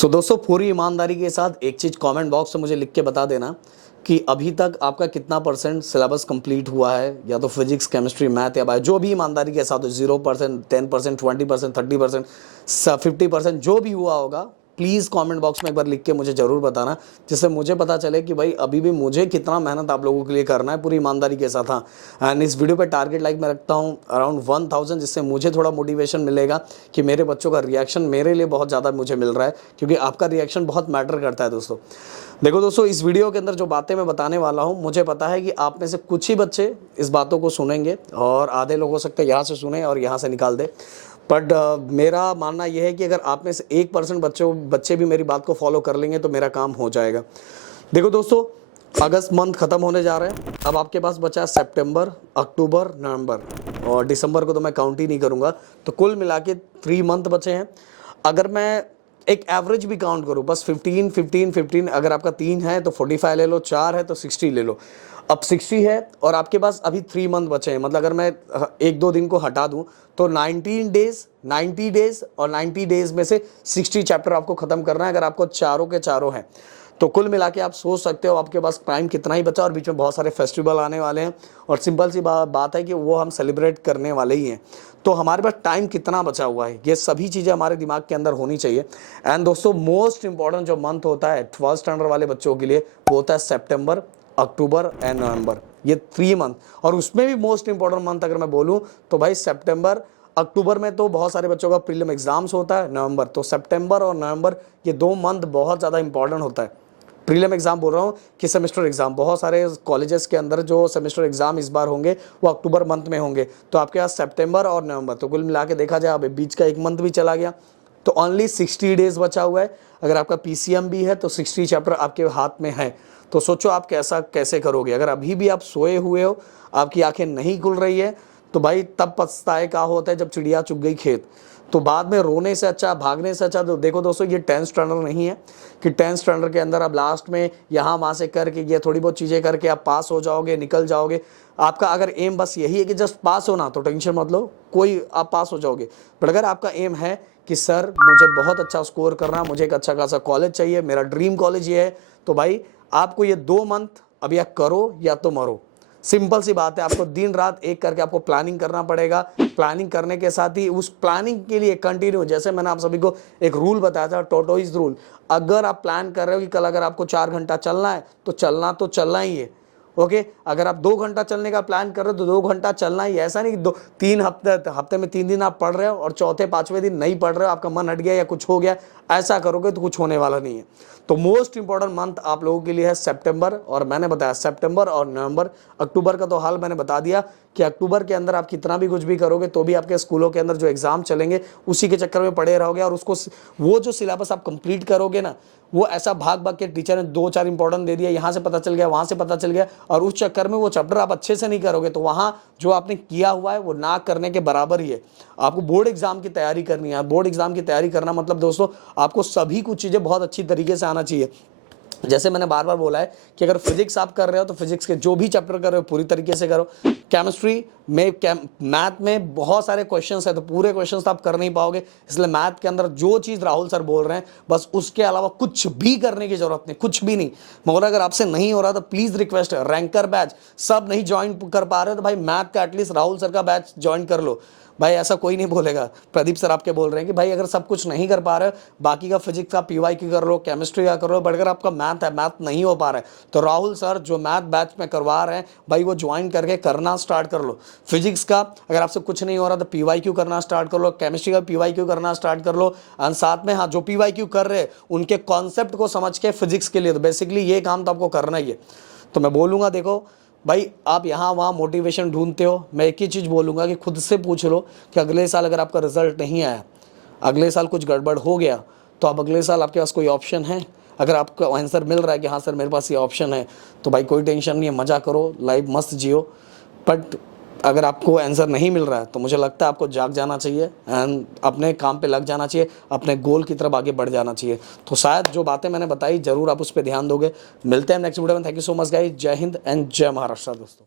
सो दोस्तों पूरी ईमानदारी के साथ एक चीज़ कमेंट बॉक्स में मुझे लिख के बता देना कि अभी तक आपका कितना परसेंट सिलेबस कंप्लीट हुआ है, या तो फिजिक्स, केमिस्ट्री, मैथ या बायो, जो भी ईमानदारी के साथ हो, 0%, 10%, 20%, 30%, 50%, जो भी हुआ होगा, प्लीज़ कमेंट बॉक्स में एक बार लिख के मुझे ज़रूर बताना, जिससे मुझे पता चले कि भाई अभी भी मुझे कितना मेहनत आप लोगों के लिए करना है पूरी ईमानदारी के साथ। हाँ, एंड इस वीडियो पे टारगेट लाइक मैं रखता हूँ अराउंड 1000, जिससे मुझे थोड़ा मोटिवेशन मिलेगा कि मेरे बच्चों का रिएक्शन मेरे लिए बहुत ज़्यादा मुझे मिल रहा है, क्योंकि आपका रिएक्शन बहुत मैटर करता है दोस्तों। देखो दोस्तों, इस वीडियो के अंदर जो बातें मैं बताने वाला हूँ, मुझे पता है कि आप में से कुछ ही बच्चे इस बातों को सुनेंगे और आधे लोग हो सकते हैं यहाँ से सुने और यहाँ से निकाल दे। बट मेरा मानना यह है कि अगर आप में से 1% बच्चे भी मेरी बात को फॉलो कर लेंगे तो मेरा काम हो जाएगा। देखो दोस्तों, अगस्त मंथ खत्म होने जा रहा है। अब आपके पास बचा सितंबर, अक्टूबर, नवंबर और दिसंबर को तो मैं काउंट ही नहीं करूँगा, तो कुल मिला के 3 मंथ बचे हैं। अगर मैं एक एवरेज भी काउंट करूँ, बस 15, 15, 15, अगर आपका 3 है तो 45 ले लो, 4 है तो 60 ले लो। अब 60 है और आपके पास अभी 3 मंथ बचे हैं, मतलब अगर मैं 1-2 दिन को हटा दूं तो 19 डेज, 90 डेज और 90 डेज में से 60 चैप्टर आपको खत्म करना है, अगर आपको चारों के चारों हैं तो। कुल मिला के आप सोच सकते हो आपके पास टाइम कितना ही बचा, और बीच में बहुत सारे फेस्टिवल आने वाले हैं और सिंपल सी बात है कि वो हम सेलिब्रेट करने वाले ही हैं। तो हमारे पास टाइम कितना बचा हुआ है, ये सभी चीज़ें हमारे दिमाग के अंदर होनी चाहिए। एंड दोस्तों, मोस्ट इंपॉर्टेंट जो मंथ होता है 12th स्टैंडर्ड वाले बच्चों के लिए, वो होता है सितंबर, अक्टूबर एंड नवंबर, ये 3 मंथ। और उसमें भी मोस्ट इंपॉर्टेंट मंथ अगर मैं बोलूं तो भाई सितंबर, अक्टूबर में तो बहुत सारे बच्चों का प्रीलिम एग्जाम्स होता है, नवंबर, तो सितंबर और नवंबर ये 2 मंथ बहुत ज़्यादा इंपॉर्टेंट होता है। प्रीलिम एग्जाम बोल रहा हूँ कि सेमेस्टर एग्जाम, बहुत सारे कॉलेजेस के अंदर जो सेमेस्टर एग्जाम इस बार होंगे वो अक्टूबर मंथ में होंगे, तो आपके पास सितंबर और नवंबर, तो कुल मिला के देखा जाए अब बीच का 1 मंथ भी चला गया, तो ओनली 60 डेज बचा हुआ है। अगर आपका पीसीएम भी है तो 60 चैप्टर आपके हाथ में है, तो सोचो आप कैसे करोगे। अगर अभी भी आप सोए हुए हो, आपकी आंखें नहीं खुल रही है, तो भाई तब पछताए का होता है जब चिड़िया चुग गई खेत। तो बाद में रोने से अच्छा, भागने से अच्छा। तो देखो दोस्तों, ये 10th स्टैंडर्ड नहीं है कि 10th स्टैंडर्ड के अंदर आप लास्ट में यहाँ वहाँ से करके ये थोड़ी बहुत चीज़ें करके आप पास हो जाओगे, निकल जाओगे। आपका अगर एम बस यही है कि जस्ट पास होना, तो टेंशन मत लो, कोई आप पास हो जाओगे। बट अगर आपका एम है कि सर मुझे बहुत अच्छा स्कोर करना, मुझे एक अच्छा खासा कॉलेज चाहिए, मेरा ड्रीम कॉलेज ये है, तो भाई आपको ये 2 मंथ अब या करो या तो मरो। सिंपल सी बात है, आपको दिन रात एक करके आपको प्लानिंग करना पड़ेगा। प्लानिंग करने के साथ ही उस प्लानिंग के लिए कंटिन्यू, जैसे मैंने आप सभी को एक रूल बताया था, टोटोइज रूल। अगर आप प्लान कर रहे हो कि कल अगर आपको 4 घंटा चलना है तो चलना ही है। ओके, अगर आप 2 घंटा चलने का प्लान कर रहे हो तो 2 घंटा चलना ही। ऐसा नहीं कि 3 हफ्ते में 3 दिन आप पढ़ रहे हो और चौथे 5वें दिन नहीं पढ़ रहे हो, आपका मन हट गया या कुछ हो गया, ऐसा करोगे तो कुछ होने वाला नहीं है। तो मोस्ट इंपॉर्टेंट मंथ आप लोगों के लिए है सितंबर, और मैंने बताया सितंबर और नवंबर। अक्टूबर का तो हाल मैंने बता दिया कि अक्टूबर के अंदर आप कितना भी कुछ भी करोगे तो भी आपके स्कूलों के अंदर जो एग्जाम चलेंगे उसी के चक्कर में पड़े रहोगे, और उसको वो जो सिलेबस आप कंप्लीट करोगे ना, वो ऐसा भाग के टीचर ने 2-4 इंपॉर्टेंट दे दिया, यहाँ से पता चल गया, वहाँ से पता चल गया, और उस चक्कर में वो चैप्टर आप अच्छे से नहीं करोगे, तो वहाँ जो आपने किया हुआ है वो ना करने के बराबर ही है। आपको बोर्ड एग्जाम की तैयारी करनी है। बोर्ड एग्जाम की तैयारी करना मतलब दोस्तों, आपको सभी कुछ चीज़ें बहुत अच्छी तरीके से आना चाहिए। जैसे मैंने बार बार बोला है कि अगर फिजिक्स आप कर रहे हो तो फिजिक्स के जो भी चैप्टर कर रहे हो पूरी तरीके से करो। केमिस्ट्री में, मैथ में बहुत सारे क्वेश्चंस है, तो पूरे क्वेश्चंस तो आप कर नहीं पाओगे, इसलिए मैथ के अंदर जो चीज़ राहुल सर बोल रहे हैं बस उसके अलावा कुछ भी करने की जरूरत नहीं, कुछ भी नहीं। मगर अगर आपसे नहीं हो रहा तो प्लीज़ रिक्वेस्ट है, रैंकर बैच सब नहीं ज्वाइन कर पा रहे हो तो भाई मैथ का एटलीस्ट राहुल सर का बैच ज्वाइन कर लो। भाई ऐसा कोई नहीं बोलेगा, प्रदीप सर आपके बोल रहे हैं कि भाई अगर सब कुछ नहीं कर पा रहे हो, बाकी का फिजिक्स का पीवाईक्यू कर लो, केमिस्ट्री का कर लो, बट अगर आपका मैथ है, मैथ नहीं हो पा रहा है, तो राहुल सर जो मैथ बैच में करवा रहे हैं भाई वो ज्वाइन करके करना स्टार्ट कर लो। फिजिक्स का अगर आपसे कुछ नहीं हो रहा तो पीवाईक्यू करना स्टार्ट कर लो, केमिस्ट्री का पीवाईक्यू करना स्टार्ट कर लो, और साथ में हाँ जो पीवाईक्यू कर रहे हैं उनके कॉन्सेप्ट को समझ के फिजिक्स के लिए, तो बेसिकली ये काम तो आपको करना ही है। तो मैं बोलूँगा, देखो भाई आप यहाँ वहाँ मोटिवेशन ढूंढते हो, मैं एक ही चीज़ बोलूँगा कि खुद से पूछ लो कि अगले साल अगर आपका रिजल्ट नहीं आया, अगले साल कुछ गड़बड़ हो गया, तो अब अगले साल आपके पास कोई ऑप्शन है? अगर आपको आंसर मिल रहा है कि हाँ सर मेरे पास ये ऑप्शन है, तो भाई कोई टेंशन नहीं है, मज़ा करो, लाइफ मस्त जियो। बट अगर आपको आंसर नहीं मिल रहा है तो मुझे लगता है आपको जाग जाना चाहिए एंड अपने काम पे लग जाना चाहिए, अपने गोल की तरफ आगे बढ़ जाना चाहिए। तो शायद जो बातें मैंने बताई ज़रूर आप उस पर ध्यान दोगे। मिलते हैं नेक्स्ट वीडियो में। Thank you so much guys. जय हिंद एंड जय महाराष्ट्र दोस्तों।